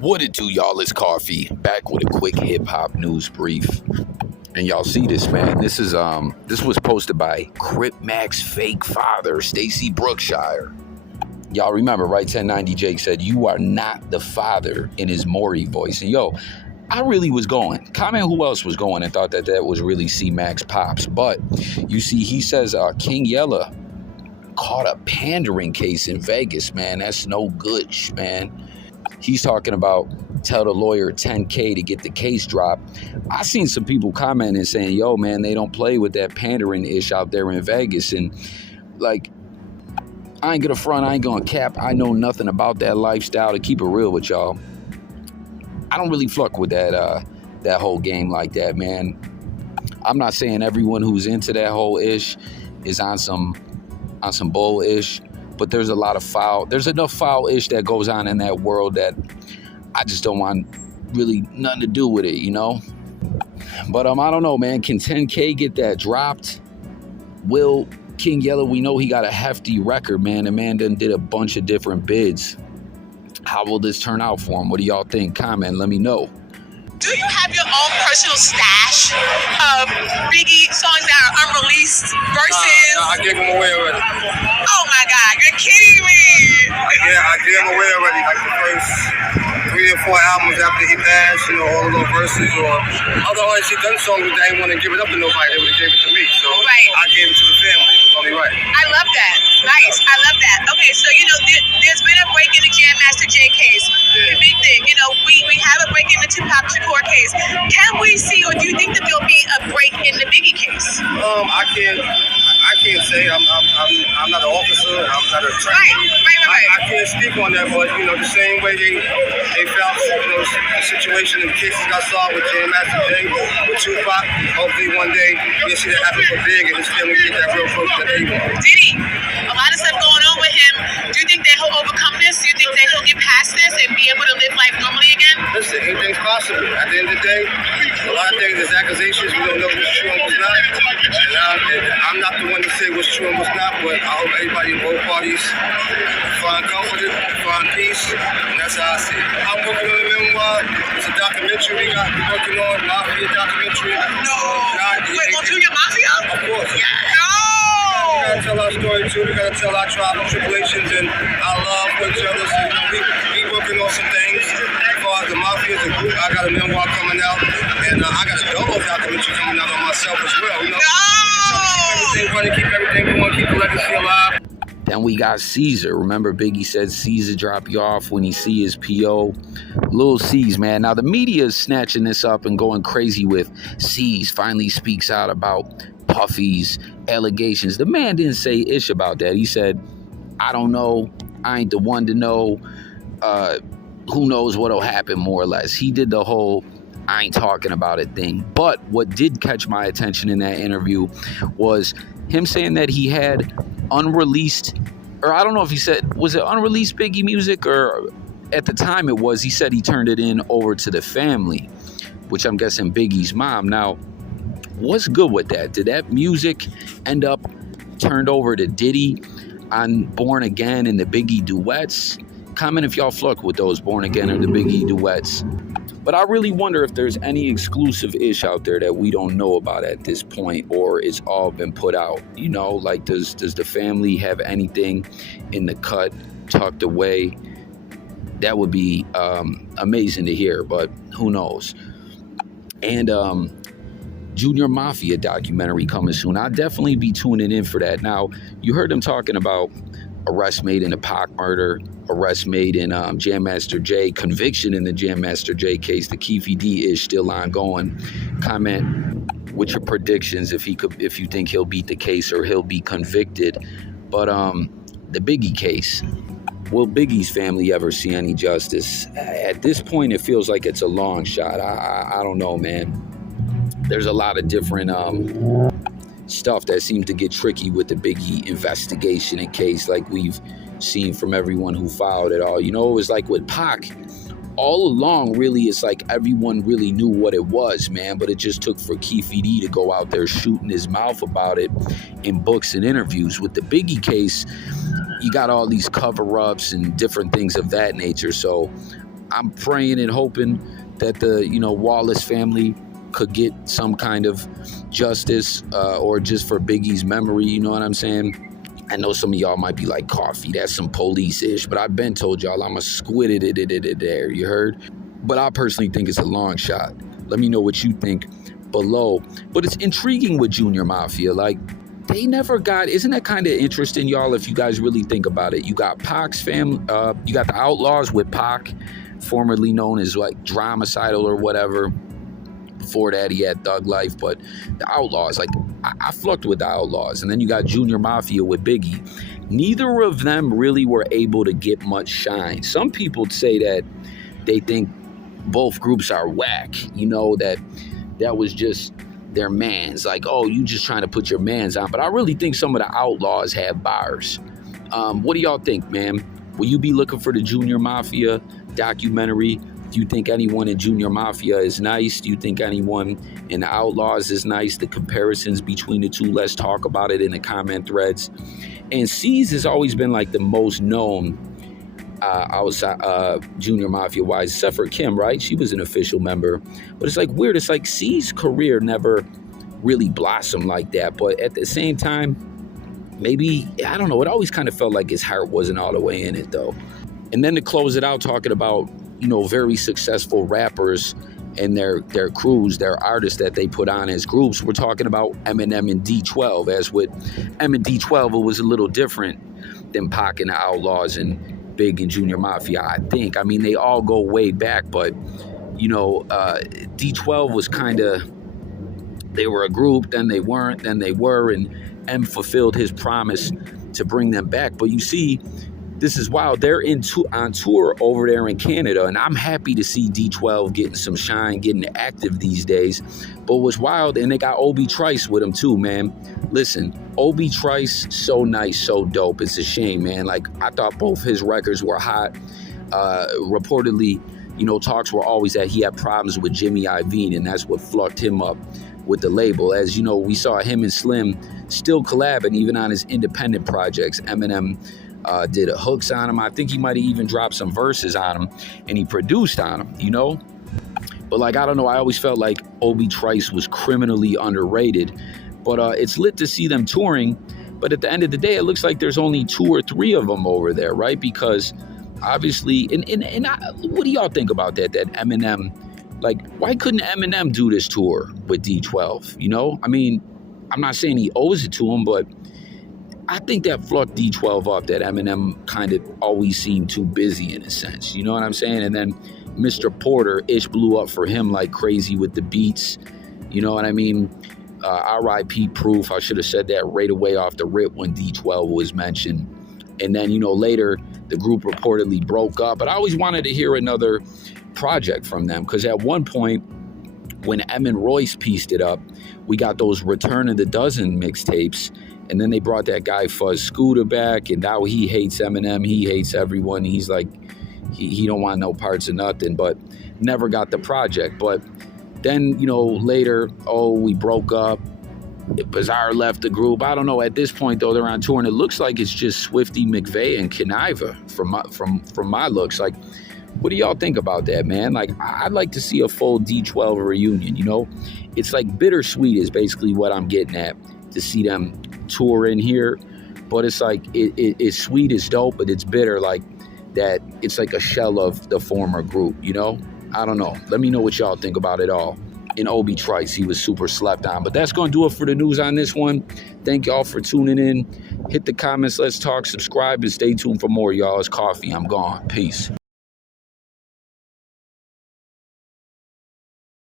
What it do, y'all? It's Coffee back with a quick hip hop news brief. And y'all see this, man. This was posted by Crip Mac's fake father, Stacy Brookshire. Y'all remember, right? 1090 Jake said, "You are not the father," in his Maury voice. And yo, I really was going. Comment who else was going and thought that was really C-Mac's pops. But you see, he says King Yella caught a pandering case in Vegas, man. That's no good, man. He's talking about tell the lawyer $10K to get the case dropped. I seen some people commenting saying, yo, man, they don't play with that pandering ish out there in Vegas. And like, I ain't gonna front, I ain't gonna cap. I know nothing about that lifestyle, to keep it real with y'all. I don't really fuck with that whole game like that, man. I'm not saying everyone who's into that whole ish is on some bull ish. But there's enough foul ish that goes on in that world that I just don't want really nothing to do with it, you know? But I don't know, man. Can 10K get that dropped? Will King Yella, we know he got a hefty record, man. The man done did a bunch of different bids. How will this turn out for him? What do y'all think? Comment, let me know. Do you have your own personal stash of Biggie songs that are unreleased versus? No, I gave them away already. Oh my God, you're kidding me! I gave them away already. Like the first 3 or 4 albums after he passed, you know, all the little verses or other artists he done songs with, they didn't want to give it up to nobody. They would have gave it to me. So right. I gave it to the family. It was only right. I love that. Nice. I love that. Okay, so you know, there's been a break in the Jam Master Jay case. The big thing, you know, we have a break in the Tupac Shakur case. Can we see, or do you think that there'll be a break in the Biggie case? I can't say. I'm not an officer. I'm not a attorney. Right. I can't speak on that, but you know, the same way they felt, you know, the situation and the cases got solved with Jam Master Jay, with Tupac. Hopefully one day we'll see that happen for Big and his family get that real close that they want. Diddy, a lot of stuff going on with him. Do you think that he'll overcome this? Do you think that he'll get past this and be able to live life normally again? Listen, anything's possible. At the end of the day, a lot of things is accusations. We don't know what's true and what's not. And I'm not the one to say what's true and what's not, but I hope everybody in both parties find comfort, find peace, and that's how I see it. I'm working on a memoir. It's a documentary we're working on, Mafia documentary. No. Wait, on Junior Mafia? Of course. Yeah. No. We gotta tell our story too. We gotta tell our trials and tribulations and our love for each other. So, you know, we working on some things. As far as the Mafia as a group, I got a memoir coming out, and I got a double documentary coming out on myself as well. You know, keep everything running, keep everything going, keep the legacy alive. Then we got Caesar. Remember, Biggie said Caesar drop you off when he see his P.O. Lil C's, man. Now, the media is snatching this up and going crazy with C's finally speaks out about Puffy's allegations. The man didn't say ish about that. He said, I don't know. I ain't the one to know. Who knows what'll happen, more or less. He did the whole I ain't talking about it thing. But what did catch my attention in that interview was him saying that he had unreleased, or I don't know if he said, was it unreleased Biggie music, or at the time it was, he said he turned it in over to the family, which I'm guessing Biggie's mom. Now, what's good with that? Did that music end up turned over to Diddy on Born Again and the Biggie duets? Comment if y'all fuck with those Born Again or the Biggie duets. But I really wonder if there's any exclusive ish out there that we don't know about at this point, or it's all been put out. You know, like does the family have anything in the cut, tucked away? That would be amazing to hear, but who knows? And Junior Mafia documentary coming soon. I'll definitely be tuning in for that. Now, you heard them talking about arrest made in the Pac murder, arrest made in Jam Master Jay, conviction in the Jam Master Jay case. The Keefy D is still ongoing. Comment with your predictions if you think he'll beat the case or he'll be convicted. But the Biggie case, will Biggie's family ever see any justice? At this point, it feels like it's a long shot. I don't know, man. There's a lot of different stuff that seems to get tricky with the Biggie investigation and case, like we've seen from everyone who filed it all. You know, it was like with Pac, all along, really, it's like everyone really knew what it was, man, but it just took for Keefy D to go out there shooting his mouth about it in books and interviews. With the Biggie case, you got all these cover-ups and different things of that nature, so I'm praying and hoping that the, Wallace family could get some kind of justice, or just for Biggie's memory, you know what I'm saying? I know some of y'all might be like, Coffee, that's some police-ish, but I've been told y'all I'm a squid it there, you heard? But I personally think it's a long shot. Let me know what you think below. But it's intriguing with Junior Mafia. Like, they never got, isn't that kind of interesting, y'all, if you guys really think about it? You got Pac's family, you got the Outlawz with Pac, formerly known as like Dromicidal or whatever. Before that, he had Thug Life, but the Outlawz, like, I fucked with the Outlawz. And then you got Junior Mafia with Biggie. Neither of them really were able to get much shine. Some people say that they think both groups are whack, that was just their mans. Like, oh, you just trying to put your mans on. But I really think some of the Outlawz have bars. What do y'all think, man? Will you be looking for the Junior Mafia documentary? Do you think anyone in Junior Mafia is nice? Do you think anyone in the Outlawz is nice? The comparisons between the two, let's talk about it in the comment threads. And C's has always been like the most known outside Junior Mafia wise, except for Kim, right? She was an official member. But it's like weird. It's like C's career never really blossomed like that. But at the same time, maybe, I don't know, it always kind of felt like his heart wasn't all the way in it though. And then to close it out, talking about, very successful rappers and their crews, their artists that they put on as groups. We're talking about Eminem and D12. As with M and D12, it was a little different than Pac and the Outlawz and Big and Junior Mafia, I think. I mean, they all go way back, but, D12 was kind of, they were a group, then they weren't, then they were, and M fulfilled his promise to bring them back. But you see, this is wild. They're on tour over there in Canada, and I'm happy to see D12 getting some shine, getting active these days. But what's wild, and they got Obie Trice with them too, man. Listen, Obie Trice, so nice, so dope. It's a shame, man. Like, I thought both his records were hot. Reportedly, talks were always that he had problems with Jimmy Iovine, and that's what fucked him up with the label. As we saw him and Slim still collabing even on his independent projects. Eminem did hooks on him. I think he might have even dropped some verses on him, and he produced on him, But like, I don't know, I always felt like Obie Trice was criminally underrated. But it's lit to see them touring. But at the end of the day, it looks like there's only 2 or 3 of them over there, right? Because obviously, what do y'all think about that? That Eminem, like, why couldn't Eminem do this tour with D12? I mean, I'm not saying he owes it to him, but I think that fucked D12 up, that Eminem kind of always seemed too busy in a sense. You know what I'm saying? And then Mr. Porter, Ish blew up for him like crazy with the beats. You know what I mean? R.I.P. Proof. I should have said that right away off the rip when D12 was mentioned. And then, later the group reportedly broke up. But I always wanted to hear another project from them, because at one point, when Em and Royce pieced it up, we got those Return of the Dozen mixtapes. And then they brought that guy Fuzz Scooter back, and now he hates Eminem. He hates everyone. He's like, he don't want no parts of nothing, but never got the project. But then, later, we broke up. Bizarre left the group. I don't know. At this point, though, they're on tour, and it looks like it's just Swifty, McVeigh, and Kaniva from my looks. Like, what do y'all think about that, man? Like, I'd like to see a full D12 reunion, It's like bittersweet is basically what I'm getting at, to see them tour in here. But it's like, it's sweet, it's dope, but it's bitter, like that it's like a shell of the former group, I don't know. Let me know what y'all think about it all. In Obie Trice, he was super slept on. But that's going to do it for the news on this one. Thank y'all for tuning in. Hit the comments, let's talk, subscribe, and stay tuned for more, y'all. It's Coffee. I'm gone. Peace.